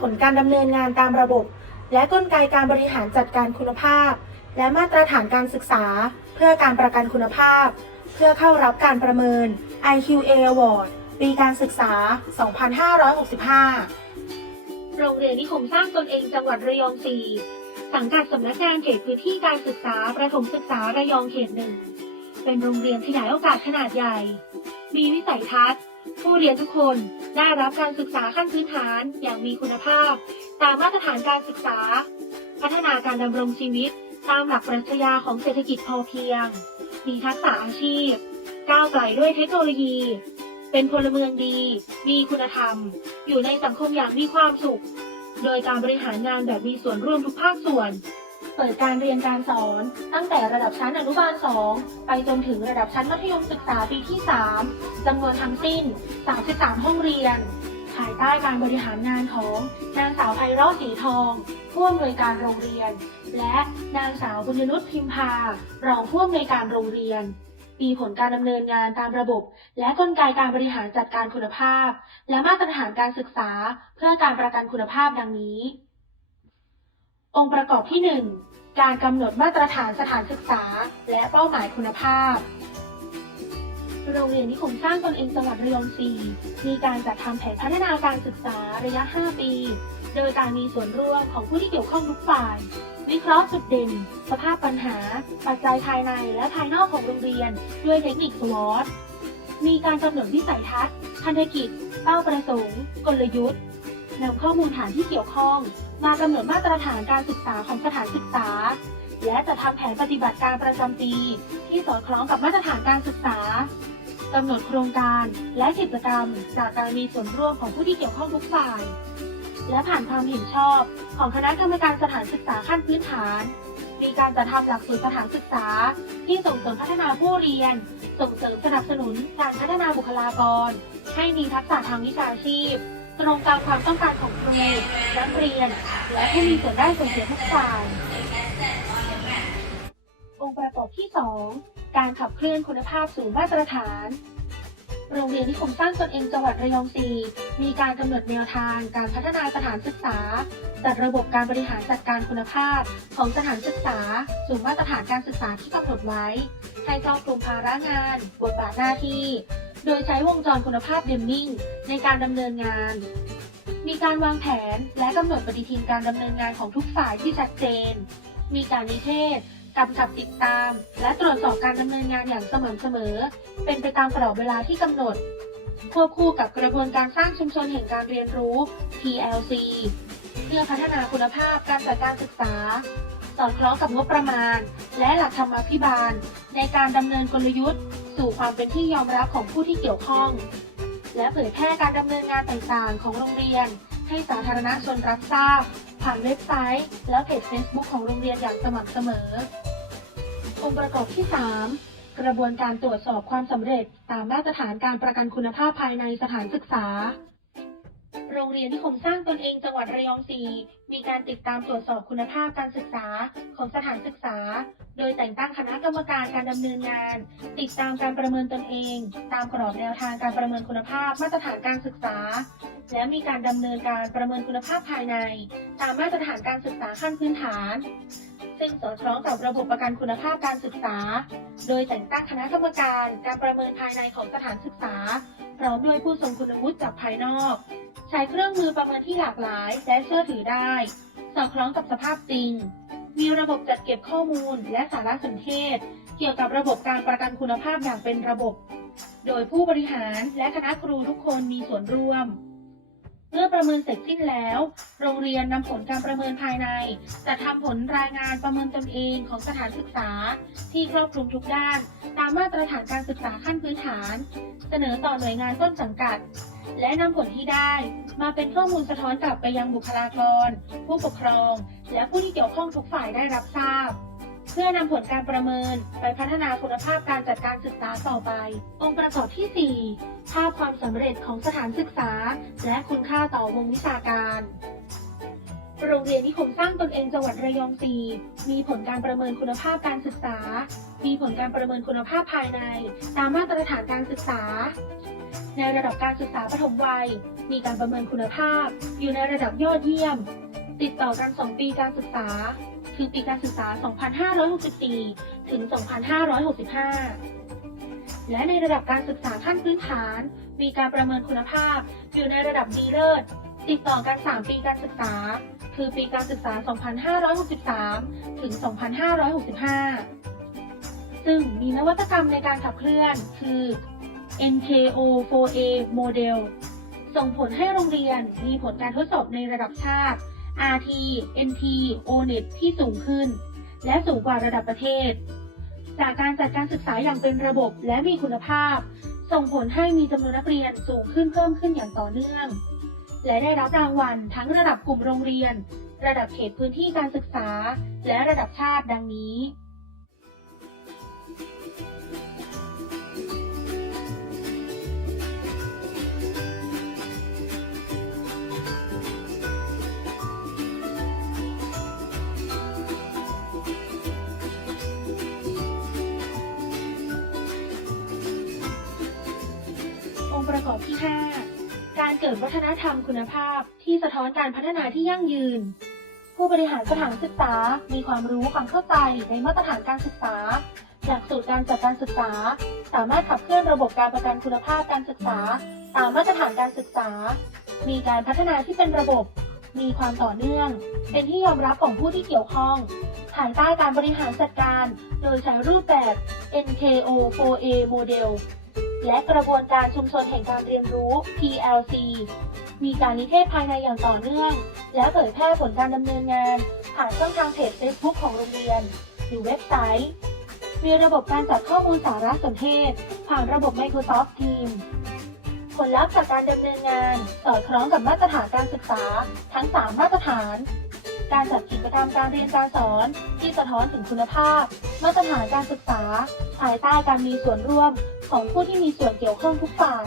ผลการดำเนินงานตามระบบ และกลไกการบริหารจัดการคุณภาพ และมาตรฐานการศึกษา เพื่อการประกันคุณภาพ เพื่อเข้ารับการประเมิน IQA Award ปีการศึกษา 2565 โรงเรียนนิคมสร้างตนเองจังหวัดระยอง 4 สังกัดสำนักงานเขตพื้นที่การศึกษาประถมศึกษาระยองเขตหนึ่ง เป็นโรงเรียนขยายโอกาสขนาดใหญ่ มีวิสัยทัศน์ ผู้เรียนทุกคนได้รับการศึกษาขั้นพื้นฐานอย่างมีคุณภาพ ตามมาตรฐานการศึกษา พัฒนาการดำรงชีวิต ตามหลักปรัชญาของเศรษฐกิจพอเพียง มีทักษะอาชีพ ก้าวไกลด้วยเทคโนโลยี เป็นพลเมืองดี มีคุณธรรม อยู่ในสังคมอย่างมีความสุข โดยการบริหารงานแบบมีส่วนร่วมทุกภาคส่วน เปิดการเรียนการสอน ตั้งแต่ระดับชั้นอนุบาล 2 ไปจนถึงระดับชั้นมัธยมศึกษาปีที่ 3จำนวนทั้งสิ้น 33 ห้องเรียน ภายใต้การบริหารงานของนางสาวไพเราะสีทอง ผู้อำนวยการโรงเรียน และนางสาวบุญนุชพิมพารองผู้อำนวยการโรงเรียนมีผลการดำเนินงานตามระบบ และกลไกการบริหารจัดการคุณภาพ และมาตรฐานการศึกษา เพื่อการประกันคุณภาพดังนี้ องค์ประกอบที่ 1 การกำหนดมาตรฐานสถานศึกษา และเป้าหมายคุณภาพ โรงเรียนนิคมสร้างตนเองจังหวัดระยอง4มีการจัดทำแผนพัฒนาการศึกษาระยะ 5 ปี โดยการมีส่วนร่วมของผู้ที่เกี่ยวข้องทุกฝ่าย วิเคราะห์จุดเด่น สภาพปัญหา ปัจจัยภายในและภายนอกของโรงเรียน ด้วยเทคนิคสวอตมีการกำหนดวิสัยทัศน์พันธกิจ เป้าประสงค์ กลยุทธ์นำข้อมูลฐานที่เกี่ยวข้อง มากำหนดมาตรฐานการศึกษาของสถานศึกษา และจะทำแผนปฏิบัติการประจำปี ที่สอดคล้องกับมาตรฐานการศึกษากำหนดโครงการและกิจกรรมจากการมีส่วนร่วมของผู้ที่เกี่ยวข้องทุกฝ่าย และผ่านความเห็นชอบของคณะกรรมการสถานศึกษาขั้นพื้นฐาน มีการจัดทำหลักสูตรสถานศึกษา ที่ส่งเสริมพัฒนาผู้เรียน ส่งเสริมสนับสนุนการพัฒนาบุคลากร ให้มีทักษะทางวิชาชีพ ตรงตามความต้องการของครูนักเรียน และผู้มีส่วนได้ส่วนเสียทุกฝ่ายองค์ประกอบที่ 2 การขับเคลื่อนคุณภาพสู่มาตรฐาน โรงเรียนนิคมสร้างตนเองจังหวัดระยอง4มีการกำหนดแนวทางการพัฒนาสถานศึกษา จัดระบบการบริหารจัดการคุณภาพของสถานศึกษา สู่มาตรฐานการศึกษาที่กำหนดไว้ให้ครอบคลุมภาระงาน บทบาทหน้าที่ โดยใช้วงจรคุณภาพเดมมิ่งในการดำเนินงาน มีการวางแผนและกำหนดปฏิทินการดำเนินงานของทุกฝ่ายที่ชัดเจน มีการนิเทศกำกับติดตาม และตรวจสอบการดำเนินงานอย่างสม่ำเสมอ เป็นไปตามกรอบเวลาที่กำหนด ควบคู่กับกระบวนการสร้างชุมชนแห่งการเรียนรู้ TLC เพื่อพัฒนาคุณภาพการจัดการศึกษา สอดคล้องกับงบประมาณ และหลักธรรมาภิบาล ในการดำเนินกลยุทธ์ สู่ความเป็นที่ยอมรับของผู้ที่เกี่ยวข้อง และเผยแพร่การดำเนินงานต่างๆ ของโรงเรียน ให้สาธารณชนรับทราบ ผ่านเว็บไซต์ และเพจ Facebook ของโรงเรียนอย่างสม่ำเสมอ องค์ประกอบที่ 3 กระบวนการตรวจสอบความสำเร็จตามมาตรฐานการประกันคุณภาพภายในสถานศึกษา โรงเรียนที่คมสร้างตนเองจังหวัดระยอง4มีการติดตามตรวจสอบคุณภาพการศึกษาของสถานศึกษา โดยแต่งตั้งคณะกรรมการการดำเนินงาน ติดตามการประเมินตนเอง ตามกรอบแนวทางการประเมินคุณภาพมาตรฐานการศึกษา และมีการดำเนินการประเมินคุณภาพภายใน ตามมาตรฐานการศึกษาขั้นพื้นฐาน ซึ่งสอดคล้องกับระบบประกันคุณภาพการศึกษา โดยแต่งตั้งคณะกรรมการการประเมินภายในของสถานศึกษาพร้อมด้วยผู้ทรงคุณวุฒิจากภายนอก ใช้เครื่องมือประเมินที่หลากหลาย และเชื่อถือได้ สอดคล้องกับสภาพจริง มีระบบจัดเก็บข้อมูล และสารสนเทศ เกี่ยวกับระบบการประกันคุณภาพอย่างเป็นระบบ โดยผู้บริหารและคณะครูทุกคนมีส่วนร่วม มื่อประเมินเสร็จสิ้นแล้ว โรงเรียนนำผลการประเมินภายใน จะทำผลรายงานประเมินตนเองของสถานศึกษา ที่ครอบคลุมทุกด้าน ตามมาตรฐานการศึกษาขั้นพื้นฐาน เสนอต่อหน่วยงานต้นสังกัด และนำผลที่ได้ มาเป็นข้อมูลสะท้อนกลับไปยังบุคลากร ผู้ปกครอง และผู้ที่เกี่ยวข้องทุกฝ่ายได้รับทราบ เพื่อนำผลการประเมินไปพัฒนาคุณภาพการจัดการศึกษาต่อไป องค์ประกอบที่ 4 ภาพความสำเร็จของสถานศึกษา และคุณค่าต่อวงวิชาการโรงเรียนนิคมสร้างตนเองจังหวัดระยอง4มีผลการประเมินคุณภาพการศึกษา มีผลการประเมินคุณภาพภายใน ตามมาตรฐานการศึกษา ในระดับการศึกษาปฐมวัย มีการประเมินคุณภาพ อยู่ในระดับยอดเยี่ยม ติดต่อกัน 2 ปีการศึกษา คือปีการศึกษา 2564 ถึง 2565 และในระดับการศึกษาขั้นพื้นฐาน มีการประเมินคุณภาพ อยู่ในระดับดีเลิศ ติดต่อกัน 3 ปีการศึกษา คือปีการศึกษา 2563 ถึง 2565 ซึ่งมีนวัตกรรมในการขับเคลื่อน คือ NKO 4A Model ส่งผลให้โรงเรียนมีผลการทดสอบในระดับชาติ RT NT ONET ที่สูงขึ้น และสูงกว่าระดับประเทศ จากการจัดการศึกษาอย่างเป็นระบบและมีคุณภาพ ส่งผลให้มีจำนวนนักเรียนสูงขึ้นเพิ่มขึ้นอย่างต่อเนื่อง และได้รับรางวัลทั้งระดับกลุ่มโรงเรียน ระดับเขตพื้นที่การศึกษา และระดับชาติดังนี้ ค์ประกอบที่ 5 การเกิดวัฒนธรรมคุณภาพที่สะท้อนการพัฒนาที่ยั่งยืน ผู้บริหารสถานศึกษา มีความรู้ความเข้าใจในมาตรฐานการศึกษา หลักสูตรการจัดการศึกษา สามารถขับเคลื่อนระบบการประกันคุณภาพการศึกษา ตามมาตรฐานการศึกษา มีการพัฒนาที่เป็นระบบ มีความต่อเนื่อง เป็นที่ยอมรับของผู้ที่เกี่ยวข้องภายใต้การบริหารจัดการ โดยใช้รูปแบบ NKO 4A Model และกระบวนการชุมชนแห่งการเรียนรู้ PLC มีการนิเทศภายในอย่างต่อเนื่อง และเผยแพร่ผลการดำเนินงาน ผ่านช่องทางเพจ Facebook ของโรงเรียน หรือเว็บไซต์ มีระบบการจัดข้อมูลสารสนเทศ ผ่านระบบ Microsoft Teams ผลลัพธ์จากการดำเนินงานสอดคล้องกับมาตรฐานการศึกษา ทั้ง 3 มาตรฐาน การจัดกิจกรรมการเรียนการสอนที่สะท้อนถึงคุณภาพ มาตรฐานการศึกษาภายใต้การมีส่วนร่วม ของผู้ที่มีส่วนเกี่ยวข้องทุกฝ่าย